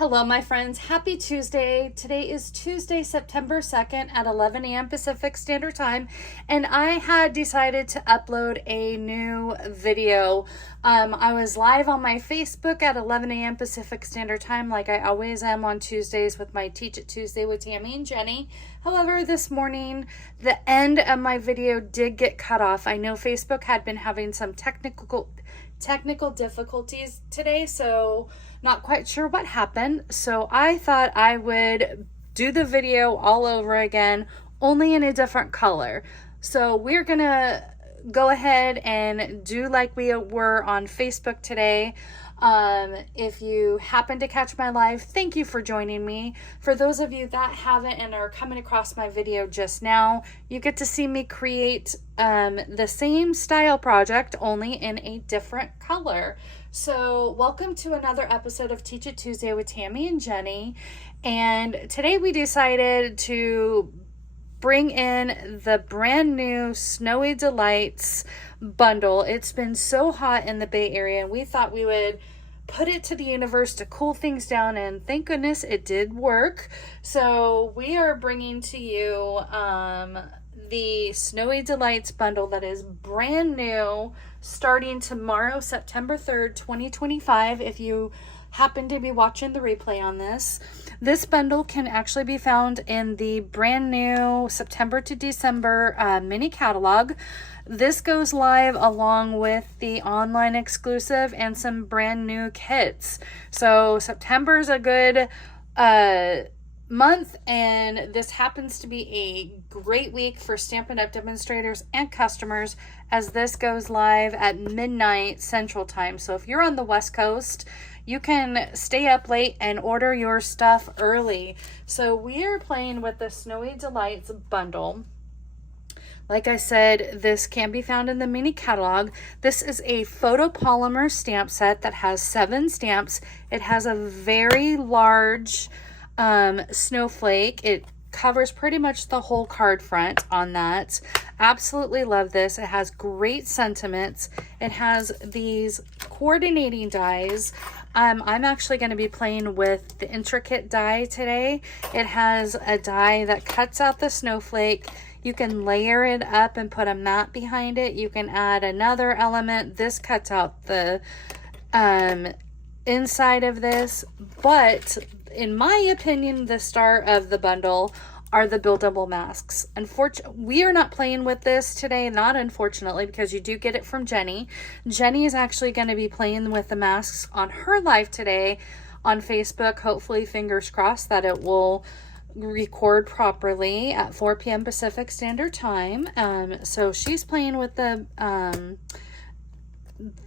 Hello, my friends. Happy Tuesday. Today is Tuesday, September 2nd at 11 a.m. Pacific Standard Time, and I had decided to upload a new video. I was live on my Facebook at 11 a.m. Pacific Standard Time, like I always am on Tuesdays with my Teach It Tuesday with Tammy and Jennie. However, this morning, the end of my video did get cut off. I know Facebook had been having some technical difficulties today, so not quite sure what happened. So I thought I would do the video all over again, only in a different color. So we're gonna go ahead and do like we were on Facebook today. If you happen to catch my live, thank you for joining me. For those of you that haven't and are coming across my video just now, you get to see me create the same style project, only in a different color. So welcome to another episode of Teach It Tuesday with Tammy and Jennie. And today we decided to bring in the brand new Snowy Delights bundle. It's been so hot in the Bay Area, and we thought we would put it to the universe to cool things down, and thank goodness it did work. So we are bringing to you the Snowy Delights bundle that is brand new, starting tomorrow, September 3rd, 2025. If you happen to be watching the replay on this bundle can actually be found in the brand new September to December mini catalog. This goes live along with the online exclusive and some brand new kits. So September is a good month, and this happens to be a great week for Stampin' Up! Demonstrators and customers, as this goes live at midnight Central Time. So if you're on the West Coast, you can stay up late and order your stuff early. So we are playing with the Snowy Delights bundle. Like I said, this can be found in the mini catalog. This is a photopolymer stamp set that has 7 stamps. It has a very large snowflake. It covers pretty much the whole card front on that. Absolutely love this. It has great sentiments. It has these coordinating dies. I'm actually going to be playing with the intricate die today. It has a die that cuts out the snowflake. You can layer it up and put a mat behind it. You can add another element. This cuts out the inside of this, but in my opinion, the star of the bundle are the buildable masks. Unfortunately, we are not playing with this today, not unfortunately, because you do get it from Jennie. Jennie is actually going to be playing with the masks on her live today on Facebook. Hopefully, fingers crossed that it will record properly at 4 p.m. Pacific Standard Time. So she's playing with the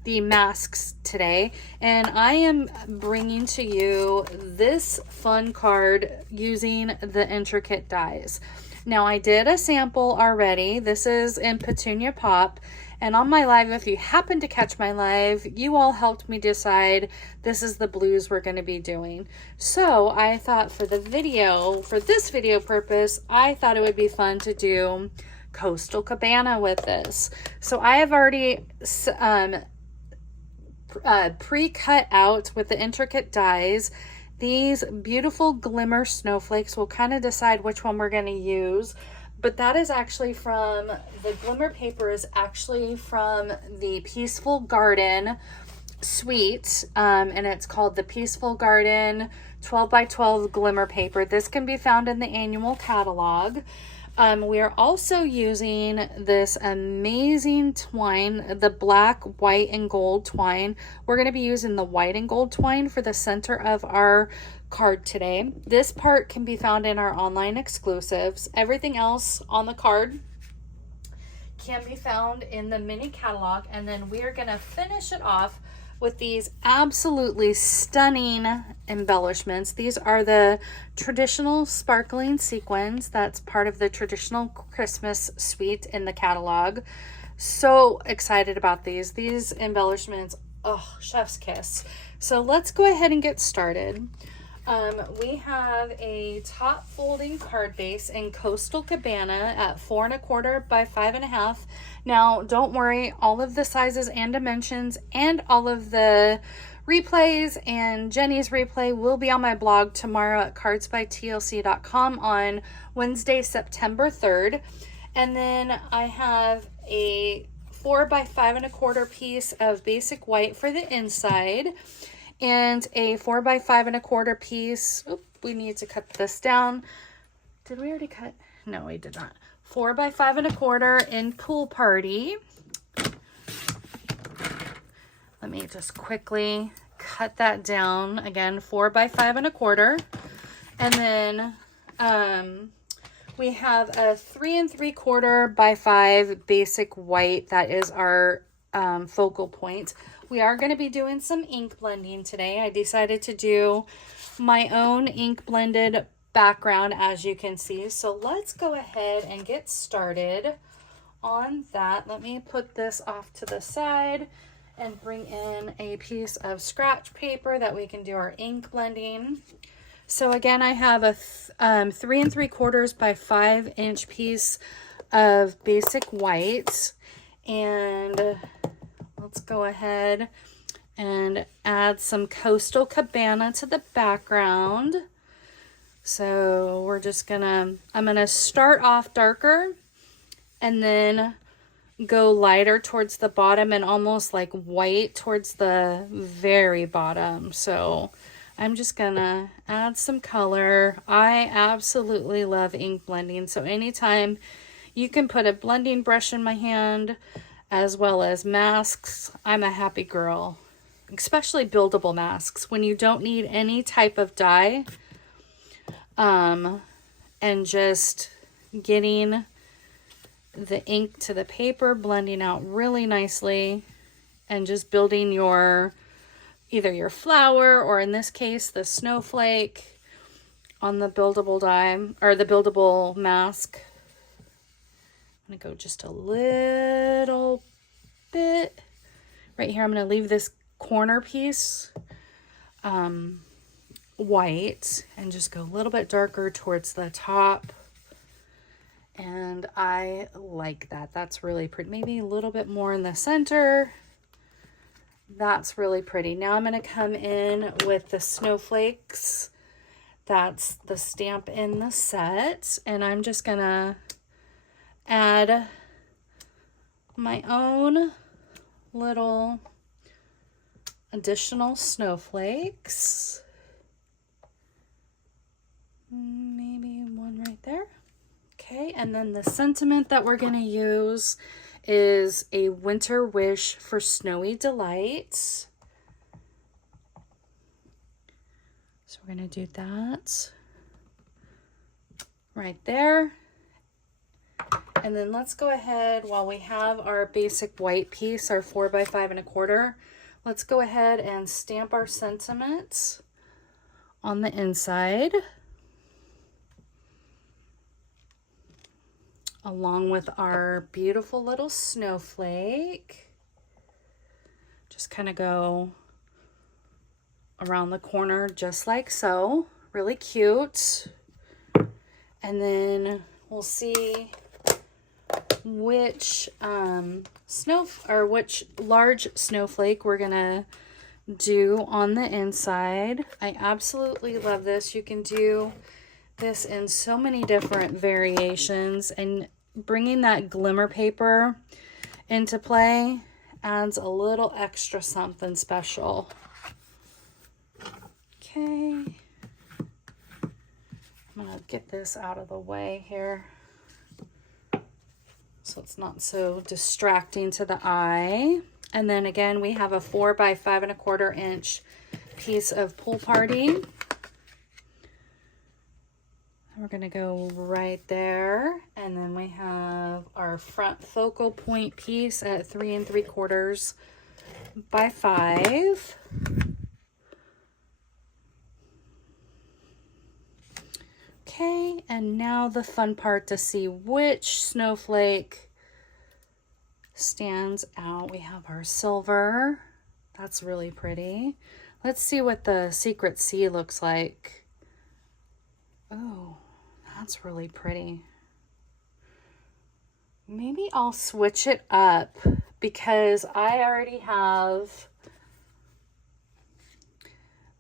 masks today, and I am bringing to you this fun card using the intricate dies. Now, I did a sample already. This is in Petunia Pop, and on my live, if you happen to catch my live, you all helped me decide this is the blues we're going to be doing. So I thought for this video purpose, I thought it would be fun to do Coastal Cabana with this. So I have already pre-cut out with the intricate dies these beautiful glimmer snowflakes. We'll kind of decide which one we're going to use, but that is actually from the glimmer paper is actually from the Peaceful Garden suite, and it's called the Peaceful Garden 12 by 12 glimmer paper. This can be found in the annual catalog. We are also using this amazing twine, the black, white, and gold twine. We're going to be using the white and gold twine for the center of our card today. This part can be found in our online exclusives. Everything else on the card can be found in the mini catalog, and then we are going to finish it off with these absolutely stunning embellishments. These are the traditional sparkling sequins. That's part of the traditional Christmas suite in the catalog. So excited about these embellishments. Oh, chef's kiss. So let's go ahead and get started. We have a top folding card base in Coastal Cabana at 4 1/4 by 5 1/2. Now, don't worry, all of the sizes and dimensions and all of the replays, and Jenny's replay will be on my blog tomorrow at cardsbytlc.com on Wednesday, September 3rd. And then I have a 4 by 5 1/4 piece of basic white for the inside, and a 4 by 5 1/4 piece. Oop, we need to cut this down. Did we already cut? No, we did not. 4 by 5 1/4 in Pool Party. Let me just quickly cut that down. Again, 4 by 5 1/4. And then we have a 3 3/4 by 5 basic white. That is our focal point. We are going to be doing some ink blending today. I decided to do my own ink blended background, as you can see. So let's go ahead and get started on that. Let me put this off to the side and bring in a piece of scratch paper that we can do our ink blending. So again, I have a 3 3/4 by 5-inch piece of basic white, and let's go ahead and add some Coastal Cabana to the background. So we're just I'm gonna start off darker and then go lighter towards the bottom and almost like white towards the very bottom. So I'm just gonna add some color. I absolutely love ink blending. So anytime you can put a blending brush in my hand as well as masks, I'm a happy girl. Especially buildable masks when you don't need any type of dye, and just getting the ink to the paper, blending out really nicely, and just building either your flower, or in this case the snowflake, on the buildable die or the buildable mask. I'm gonna go just a little bit right here. I'm gonna leave this corner piece white and just go a little bit darker towards the top. And I like that. That's really pretty. Maybe a little bit more in the center. That's really pretty. Now I'm going to come in with the snowflakes. That's the stamp in the set. And I'm just going to add my own little additional snowflakes. Maybe one right there. Okay, and then the sentiment that we're going to use is a winter wish for snowy delights. So we're going to do that right there. And then let's go ahead, while we have our basic white piece, our 4 by 5 1/4, let's go ahead and stamp our sentiment on the inside, along with our beautiful little snowflake. Just kind of go around the corner just like so. Really cute. And then we'll see which which large snowflake we're gonna do on the inside. I absolutely love this. You can do this in so many different variations, and bringing that glimmer paper into play adds a little extra something special. Okay, I'm gonna get this out of the way here so it's not so distracting to the eye. And then again, we have a 4 by 5 1/4 inch piece of Pool Party. We're going to go right there. And then we have our front focal point piece at 3 3/4 by 5. Okay, and now the fun part to see which snowflake stands out. We have our silver. That's really pretty. Let's see what the Secret Sea looks like. Oh, that's really pretty. Maybe I'll switch it up because I already have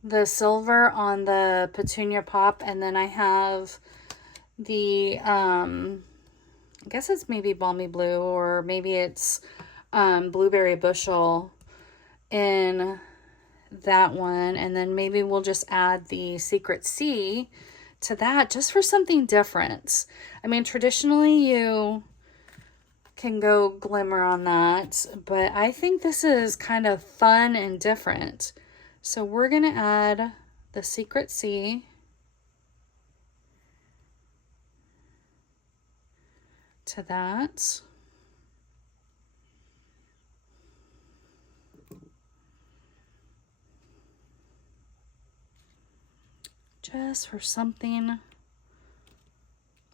the silver on the Petunia Pop, and then I have the, I guess it's maybe Balmy Blue, or maybe it's Blueberry Bushel in that one, and then maybe we'll just add the Secret Sea to that just for something different. I mean, traditionally you can go glimmer on that, but I think this is kind of fun and different. So we're going to add the Secret Sea to that. Just for something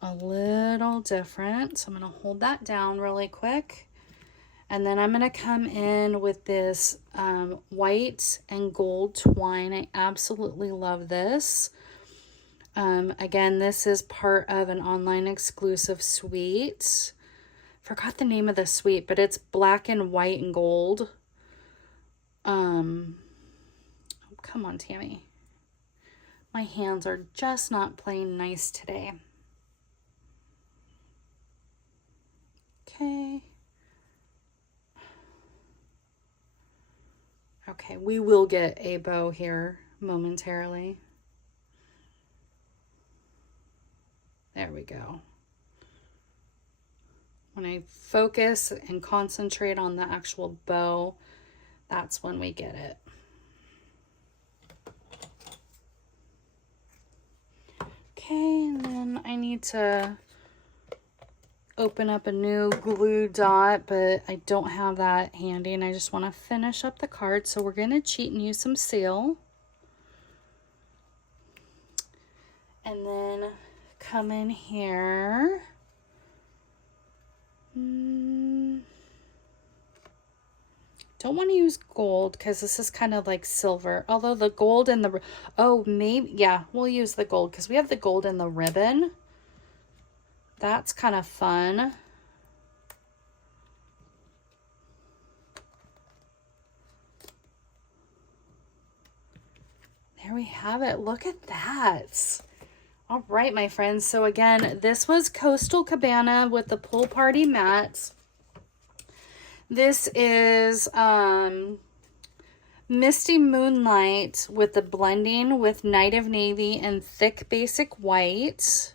a little different. So I'm going to hold that down really quick. And then I'm going to come in with this white and gold twine. I absolutely love this. Again, this is part of an online exclusive suite. Forgot the name of the suite, but it's black and white and gold. Come on, Tammy. My hands are just not playing nice today. Okay. Okay, we will get a bow here momentarily. There we go. When I focus and concentrate on the actual bow, that's when we get it. Okay, and then I need to open up a new glue dot, but I don't have that handy, and I just want to finish up the card. So we're going to cheat and use some seal. And then come in here. Don't want to use gold because this is kind of like silver. Although the gold and the, oh, maybe, yeah, we'll use the gold because we have the gold in the ribbon. That's kind of fun. There we have it. Look at that. All right, my friends. So again, this was Coastal Cabana with the Pool Party mats. This is Misty Moonlight with the blending with Night of Navy and Thick Basic White.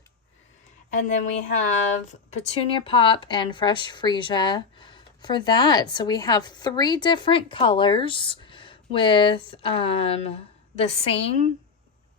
And then we have Petunia Pop and Fresh Freesia for that. So we have 3 different colors with the same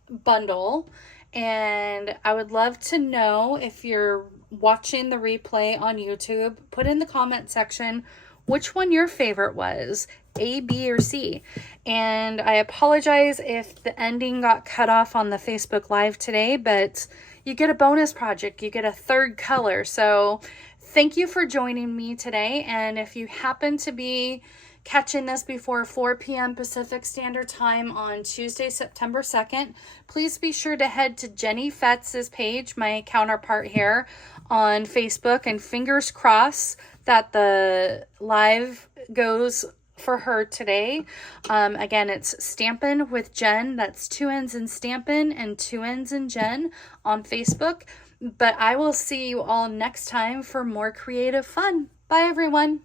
bundle. And I would love to know, if you're watching the replay on YouTube, put in the comment section which one your favorite was, A, B, or C. And I apologize if the ending got cut off on the Facebook Live today, but you get a bonus project. You get a 3rd color. So thank you for joining me today. And if you happen to be catching this before 4 p.m. Pacific Standard Time on Tuesday, September 2nd, please be sure to head to Jenny Fetz's page, my counterpart here on Facebook, and fingers crossed that the live goes for her today. Again, it's Stampin' with Jen. That's 2 N's in Stampin' and 2 N's in Jen on Facebook. But I will see you all next time for more creative fun. Bye, everyone.